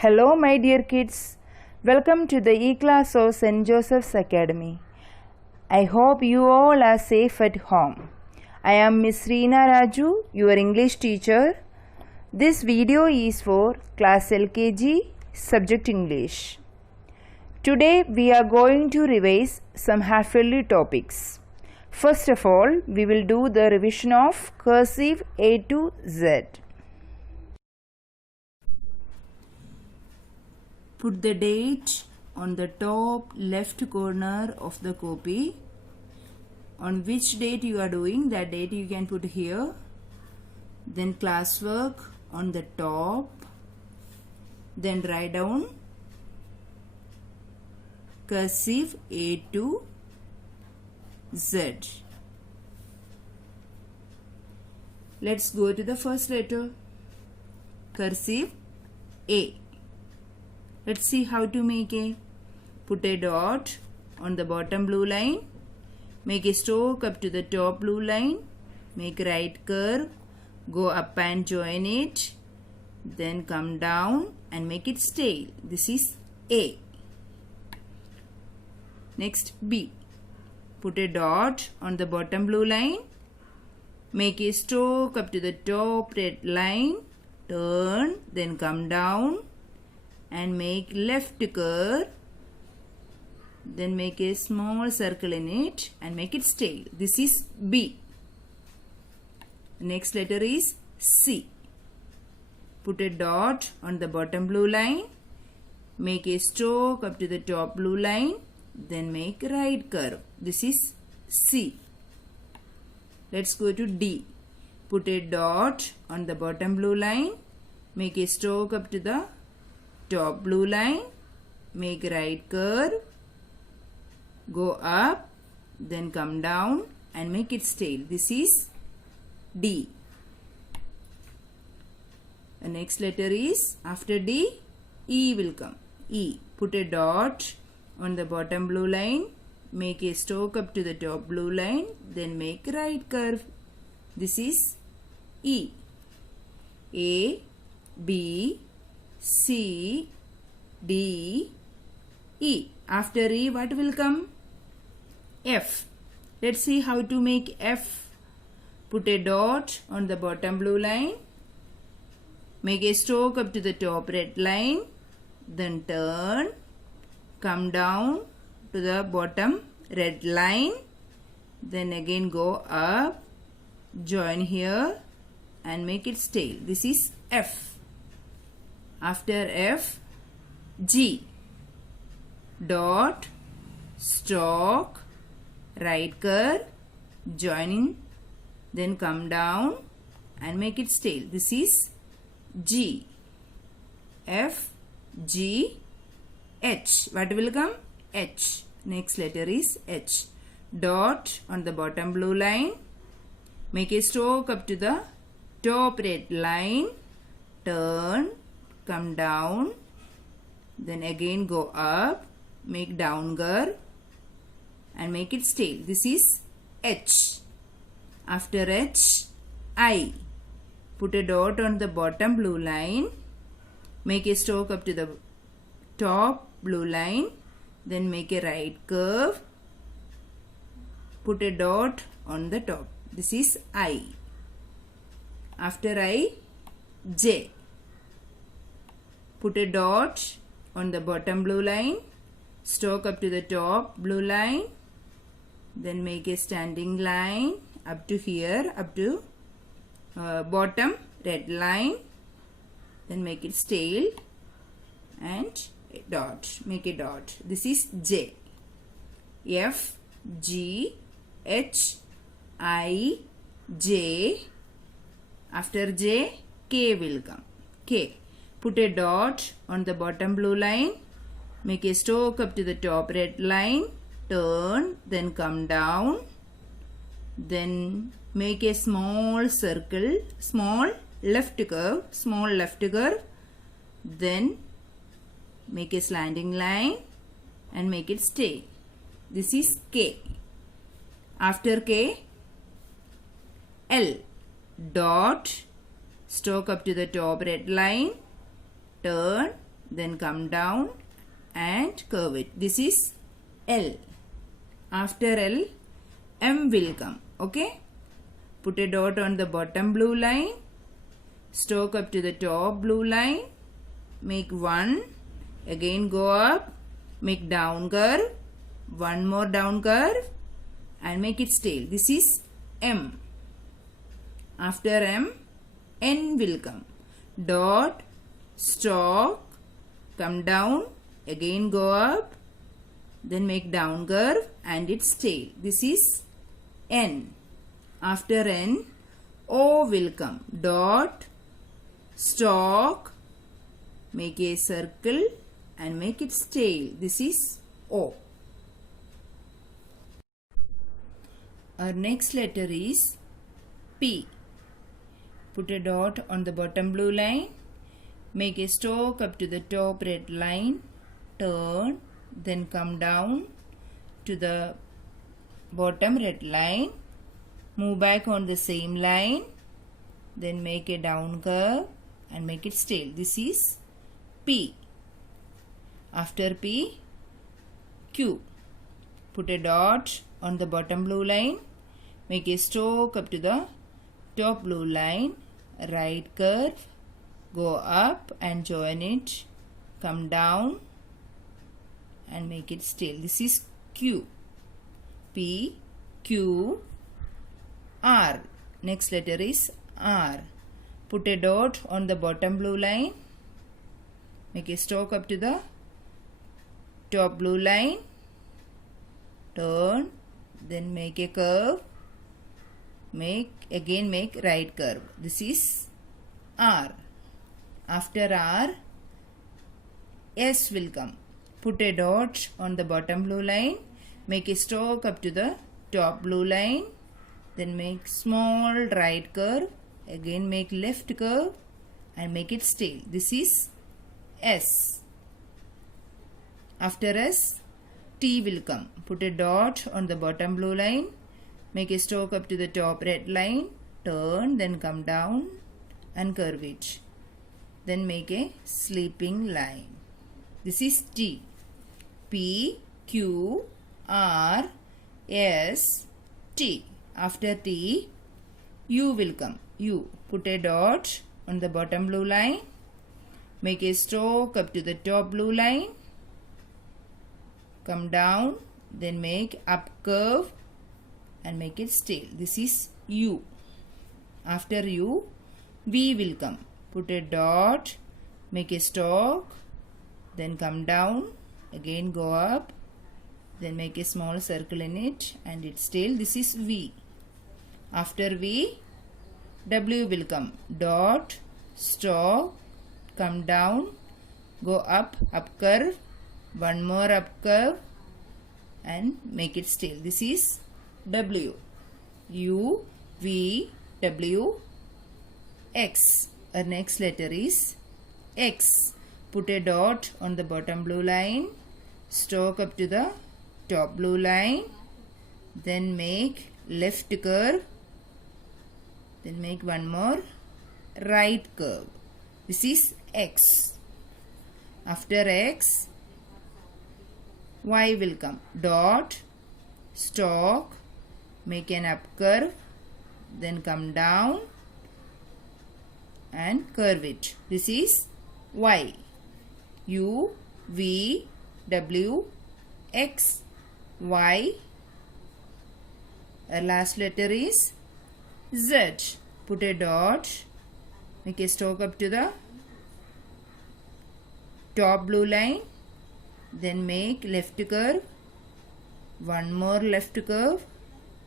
Hello, my dear kids. Welcome to the E-class of St. Joseph's Academy. I hope you all are safe at home. I am Miss Reena Raju, your English teacher. This video is for class LKG, subject English. Today we are going to revise some half-yearly topics. First of all, we will do the revision of cursive A to Z. Put the date on the top left corner of the copy. On which date you are doing, that date you can put here. Then classwork on the top. Then write down cursive A to Z. Let's go to the first letter. Cursive A. Let's see how to make a. Put a dot on the bottom blue line. Make a stroke up to the top blue line. Make right curve. Go up and join it. Then come down and make it tail. This is A. Next B. Put a dot on the bottom blue line. Make a stroke up to the top red line. Turn. Then come down. And make left curve, then make a small circle in it and make it tail. This is B. Next letter is C. Put a dot on the bottom blue line, make a stroke up to the top blue line, then make right curve. This is C. Let's go to D. Put a dot on the bottom blue line, make a stroke up to the top blue line, make right curve, go up, then come down and make it tail. This is D. The next letter is, after D, E will come. E. Put a dot on the bottom blue line, make a stroke up to the top blue line, then make right curve. This is E. A, B, C, D, E. After E, what will come? F. Let's see how to make F. Put a dot on the bottom blue line. Make a stroke up to the top red line. Then turn. Come down to the bottom red line. Then again go up. Join here. And make it tail. This is F. After F, G. Dot, stroke, right curve, joining, then come down and make it tail. This is G. F, G, H. What will come? H. Next letter is H. Dot on the bottom blue line. Make a stroke up to the top red line. Turn. Come down, then again go up, make down curve and make it tail. This is H. After H, I. Put a dot on the bottom blue line, make a stroke up to the top blue line, then make a right curve, put a dot on the top. This is I. After I, J. Put a dot on the bottom blue line, stroke up to the top blue line, then make a standing line up to here, up to bottom red line, then make it tail and a dot, make a dot. This is J. F, G, H, I, J. After J, K will come. K. Put a dot on the bottom blue line, make a stroke up to the top red line, turn, then come down, then make a small circle, small left curve, then make a slanting line and make it tail. This is K. After K, L. Dot, stroke up to the top red line, turn, then come down and curve it. This is L. After L, M will come. Okay? Put a dot on the bottom blue line. Stroke up to the top blue line. Make 1. Again go up. Make down curve. One more down curve. And make its tail. This is M. After M, N will come. Dot, stroke, come down, again go up, then make down curve and its tail. This is N. After N, O will come. Dot, stroke, make a circle and make its tail. This is O. Our next letter is P. Put a dot on the bottom blue line. Make a stroke up to the top red line. Turn, then come down to the bottom red line. Move back on the same line. Then make a down curve and make its tail. This is P. After P, Q. Put a dot on the bottom blue line. Make a stroke up to the top blue line. Right curve, go up and join it, come down and make it tail. This is Q. P, Q, R. Next letter is R. Put a dot on the bottom blue line. Make a stroke up to the top blue line. Turn, then make a curve. Make right curve. This is R. After R, S will come. Put a dot on the bottom blue line. Make a stroke up to the top blue line. Then make small right curve. Again make left curve and make it tail. This is S. After S, T will come. Put a dot on the bottom blue line. Make a stroke up to the top red line. Turn, then come down and curve it. Then make a sleeping line. This is T. P, Q, R, S, T. After T, U will come. U. Put a dot on the bottom blue line. Make a stroke up to the top blue line. Come down, then make up curve and make it tail. This is U. After U, V will come. Put a dot, make a stroke, then come down, again go up, then make a small circle in it and its tail. This is V. After V, W will come. Dot, stroke, come down, go up curve, one more up curve and make it tail. This is W. U, V, W, X. Our next letter is X. Put a dot on the bottom blue line. Stroke up to the top blue line. Then make left curve. Then make one more right curve. This is X. After X, Y will come. Dot, stroke, make an up curve, then come down and curve it. This is Y. U, V, W, X, Y. Our last letter is Z. Put a dot, make a stroke up to the top blue line, then make left curve, one more left curve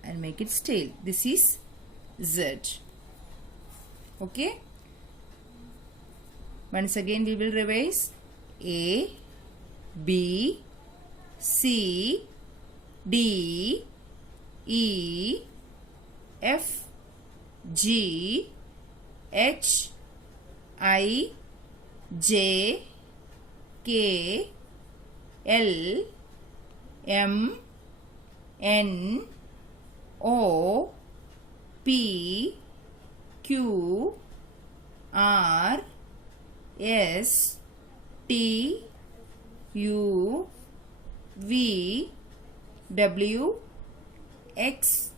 and make it tail. This is Z. Okay. Once again we will revise. A, B, C, D, E, F, G, H, I, J, K, L, M, N, O, P, Q, R, S, T U V W X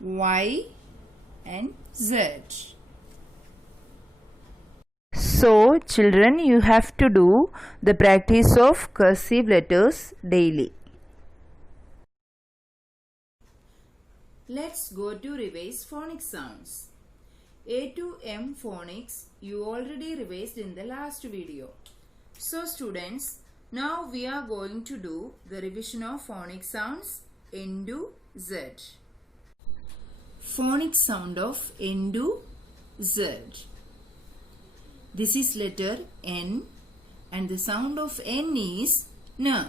Y and Z. So children, you have to do the practice of cursive letters daily. Let's go to revise phonics sounds. A to M phonics you already revised in the last video. So students, now we are going to do the revision of phonics sounds N to Z. Phonics sound of N to Z. This is letter N and the sound of N is N.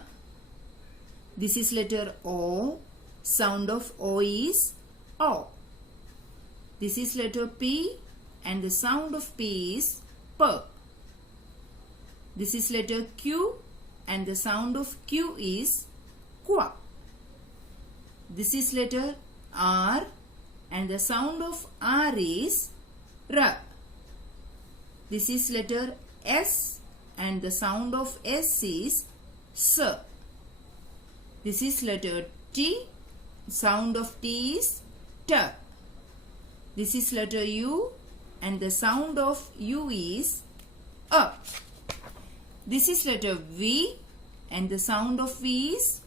This is letter O. Sound of O is O. This is letter P and the sound of P is P. This is letter Q and the sound of Q is Qua. This is letter R and the sound of R is R. This is letter S and the sound of S is S. This is letter T. Sound of T is T. This is letter U and the sound of U is A. This is letter V and the sound of V is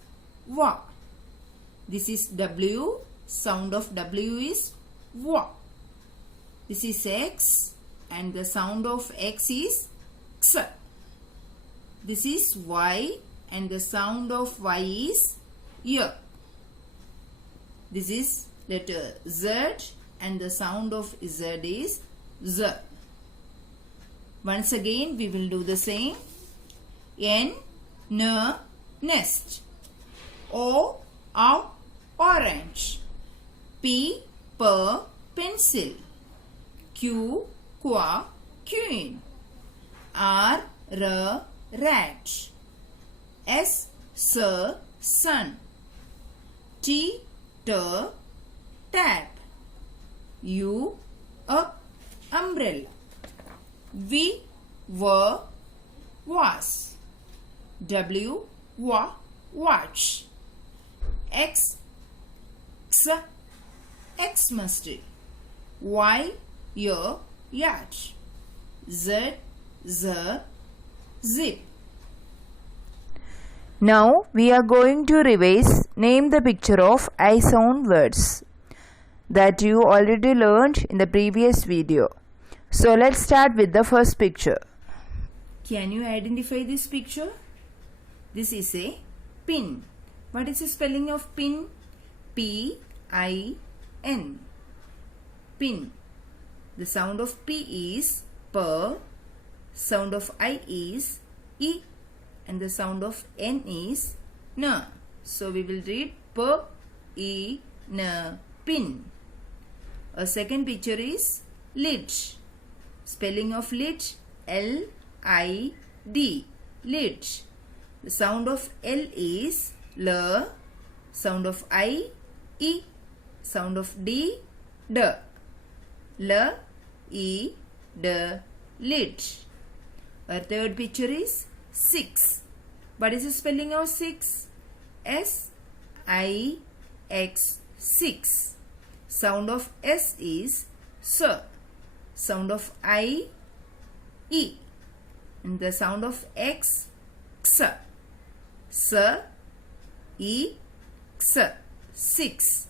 Va. This is W. Sound of W is Va. This is X and the sound of X is X. This is Y and the sound of Y is Y. This is letter Z and the sound of Z is Z. Once again we will do the same. N, N, nest. O, orange. P, pencil. Q, queen. R, rat. S, sun. T, tap. U, umbrella. V, was. W, watch. X, Xmas. Y, yacht. Z, zip. Now we are going to revise name the picture of I sound words that you already learned in the previous video. So let's start with the first picture. Can you identify this picture? This is a pin. What is the spelling of pin? P-I-N. Pin. The sound of P is P. Sound of I is E. And the sound of N is N. So we will read P-E-N. Pin. A second picture is lid. Spelling of lid L-I-D. Lid. The sound of L is L. Sound of I, E. Sound of D, D. L, E, D. Lid. Our third picture is 6. What is the spelling of 6? S-I-X. 6. Sound of S is S. Sound of I, E. And the sound of X, X. S, E, X. 6.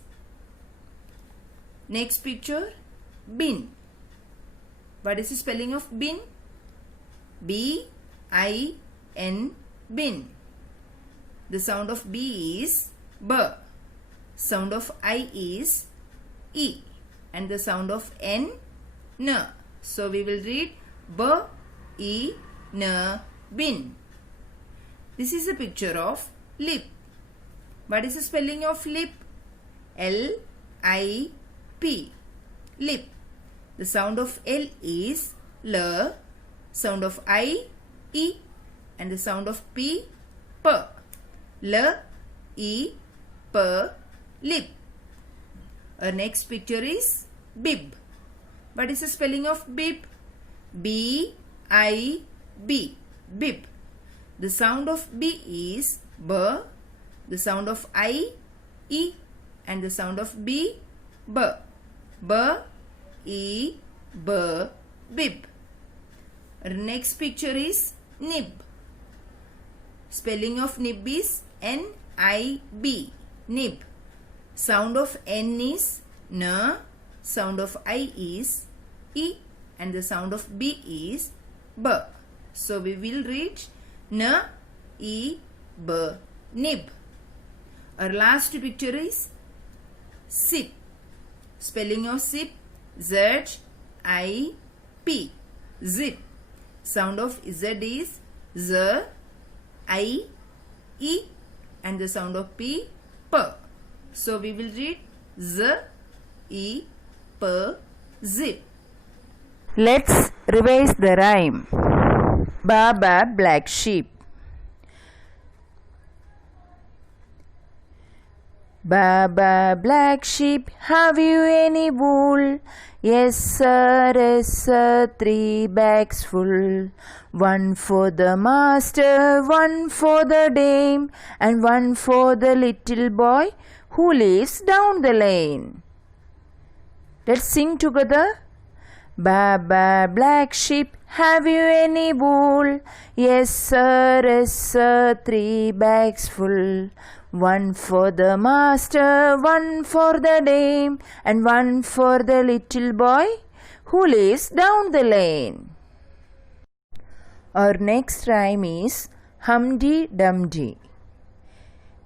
Next picture, bin. What is the spelling of bin? B-I-N. Bin. The sound of B is B. Sound of I is E. And the sound of N, N. So we will read B-E-N. Bin. This is a picture of lip. What is the spelling of lip? L-I-P. Lip. The sound of L is L. Sound of I, E. And the sound of P, P. L, E, P. Lip. Our next picture is bib. What is the spelling of bib? B-I-B. Bib. The sound of B is B. The sound of I, E. And the sound of B, B. B, E, B, bib. Our next picture is nib. Spelling of nib is N-I-B. Nib. Sound of N is N. Sound of I is E. And the sound of B is B. So we will read N, E, B, nib. Our last picture is sip. Spelling of sip Z-I-P. Zip. Sound of Z is Z, I, E. And the sound of P, P. So we will read Z, E, P, zip. Let's revise the rhyme. Baba black sheep. Baba black sheep, have you any wool? Yes sir, 3 bags full. 1 for the master, 1 for the dame, and 1 for the little boy who lives down the lane. Let's sing together. Baba black sheep, have you any wool? Yes sir, 3 bags full. 1 for the master, 1 for the dame, and 1 for the little boy who lives down the lane. Our next rhyme is Humpty Dumpty.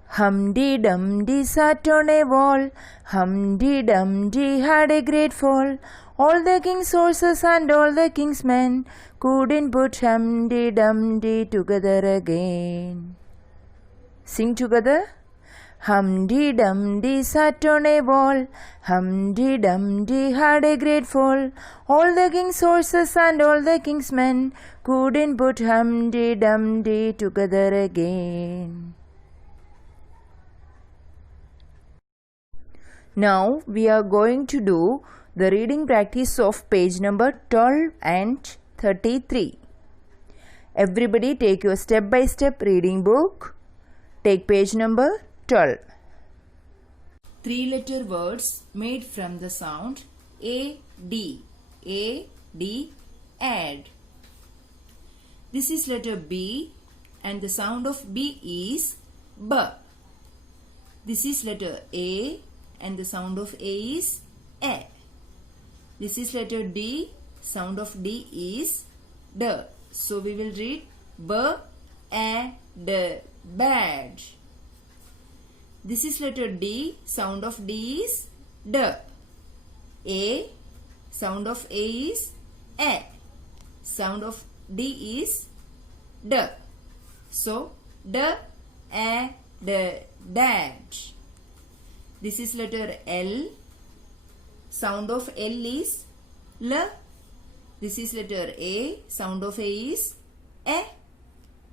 Humpty Dumpty sat on a wall. Humpty Dumpty had a great fall. All the king's horses and all the king's men couldn't put Humpty Dumpty together again. Sing together. Humpty Dumpty sat on a wall. Humpty Dumpty had a great fall. All the king's horses and all the king's men couldn't put Humpty Dumpty together again. Now we are going to do the reading practice of page number 12 and 33. Everybody take your step-by-step reading book. Take page number 12. 3-letter words made from the sound A-D. A-D, add. This is letter B and the sound of B is B. This is letter A and the sound of A is A. This is letter D, sound of D is D. So we will read B, A, D, bad. This is letter D, sound of D is D. A, sound of A is A. Sound of D is D. So D, A, D, dad. This is letter L. Sound of L is L. This is letter A. Sound of A is A.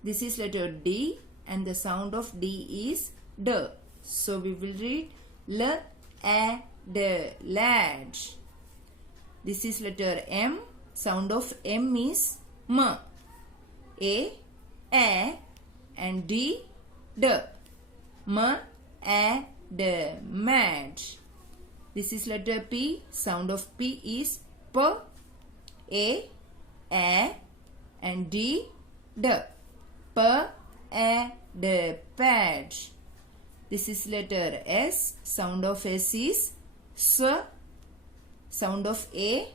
This is letter D and the sound of D is D. So we will read L, A, D, lad. This is letter M. Sound of M is M. A, and D, D. M, A, D, mad. This is letter P. Sound of P is P. A, and D, D. P, A, D, pad. This is letter S. Sound of S is S. Sound of A,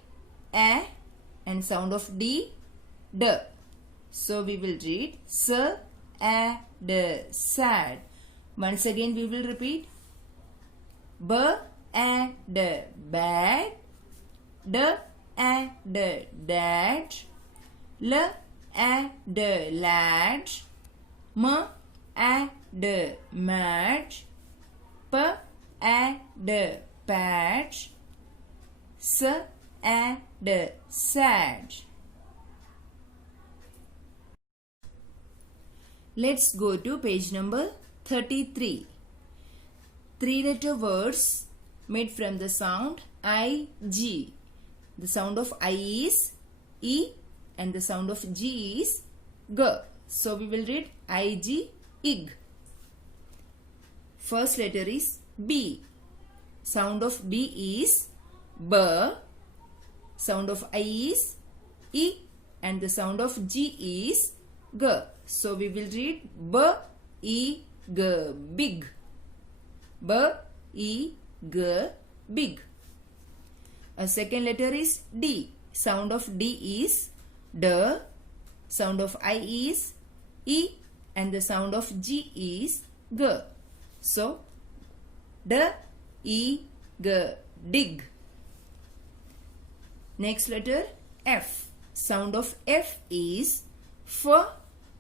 and sound of D, D. So we will read S, A, D, sad. Once again we will repeat. B, A, D, bad. D, A, D, dad. L, A, D, lad. M, A, D, mad. P, A, D, pad. S, A, D, sad. Let's go to page number 33. 3-letter words made from the sound I-G. The sound of I is E and the sound of G is G. So we will read IG, ig. First letter is B. Sound of B is B. Sound of I is E. And the sound of G is G. So we will read B, E, G, big. B, E, G, big. A second letter is D. Sound of D is D. Sound of I is E. And the sound of G is G. So, D, E, G, dig. Next letter F. Sound of F is F.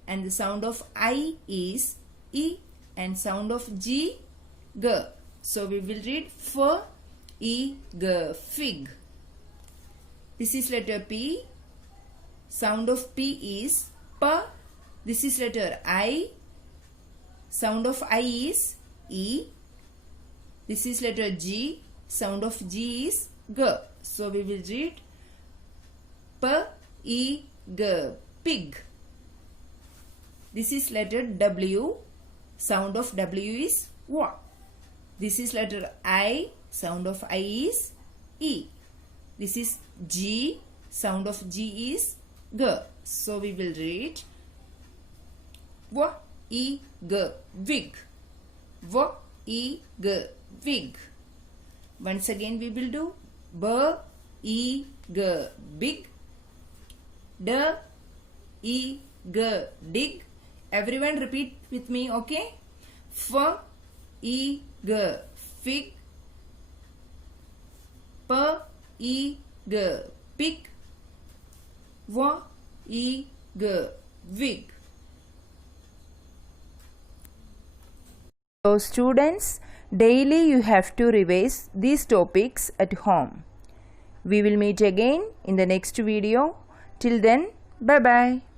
And the sound of I is E. And sound of G, G. So, we will read F, E, G, fig. This is letter P. Sound of P is P. This is letter I. Sound of I is E. This is letter G. Sound of G is G. So we will read P, E, G, pig. This is letter W. Sound of W is W. This is letter I. Sound of I is E. This is G. Sound of G is G. So we will read W, E, G, wig. W, E, G, wig. Once again we will do B, E, G, big. D, E, G, dig. Everyone repeat with me, okay? F, E, G, fig. P, E, G, pig. W, E, G, wig. So students, daily you have to revise these topics at home. We will meet again in the next video. Till then, bye bye.